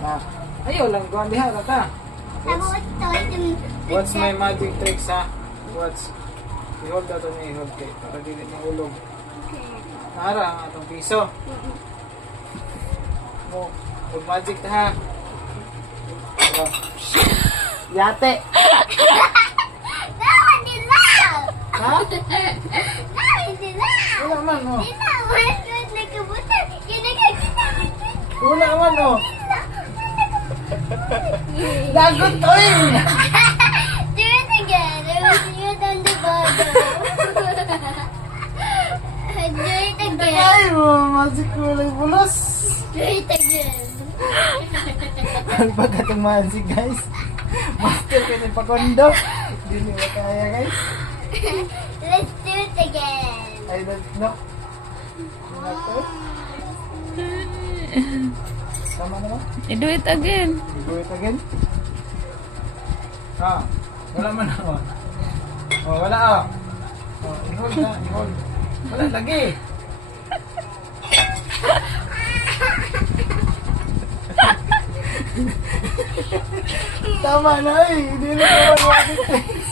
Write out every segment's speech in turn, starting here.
Na. Ayaw lang kuan diha ra ta. What's my magic tricks ha? What's i-hold daw ni i-hold kay para dili mahulog. Nara ang atong piso. Mo, magic ta ha. Yate. Ha? Wala man, oh. Wala man, oh. Lagot, oy! Do it again. I will see it on the bottom. Do it again. Ay, magic ko lang bulos. Do it again. Pag itong magic, guys. Master ka ng pakondo. Hindi mo kaya, guys. Let's do it again. I don't know. Ano to? Tama naman? Do it again. Do it again? Ah, wala man ako. Oh, wala ah. Oh, i-hold na, i-hold. Wala lagi. Tama na eh. Hindi na naman magic tricks.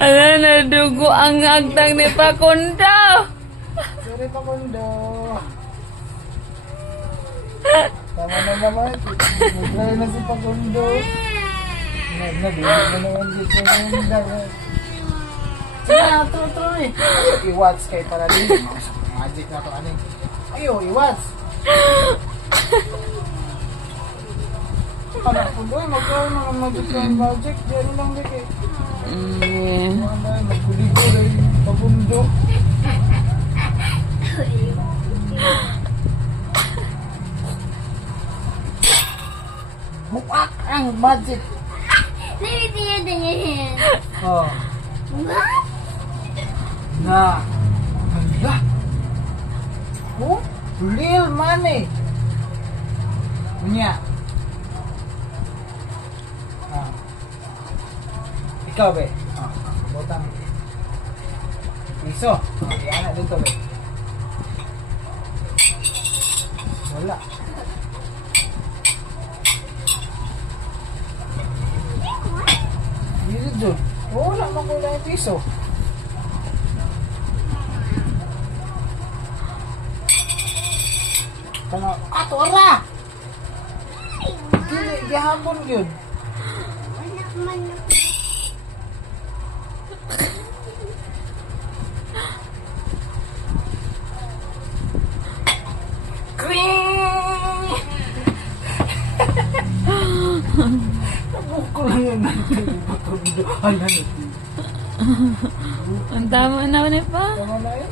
Ano na dugo ang agtang ni Pakundo. Sorry Pakundo. Tama na naman. Nagtry na si Pakundo. Nagbilang na naman si Pakundo. Sige na, tuloy. I-watch kay para din. Magic na to, aning. Ayo, i-watch. Para po doon, magkaroon ng magic ng magic. Diyan lang dik eh. Magkuligo rin, Pakundo. Buak ang magic. Let me see it in your hand. Oh. What? Na. Hala. Oh, real money. Punya. Ah. Ikaw be. Ah, botang. Piso. Ah, yan na dito be. Wala. Dito dyan. Oh, wala man ko na yung piso. Tama. Ato, ala! Dili, gihapon yun. Wala man. Nabuk ko lang yun. Ala, Ang tama na ni Pa. tama na yun.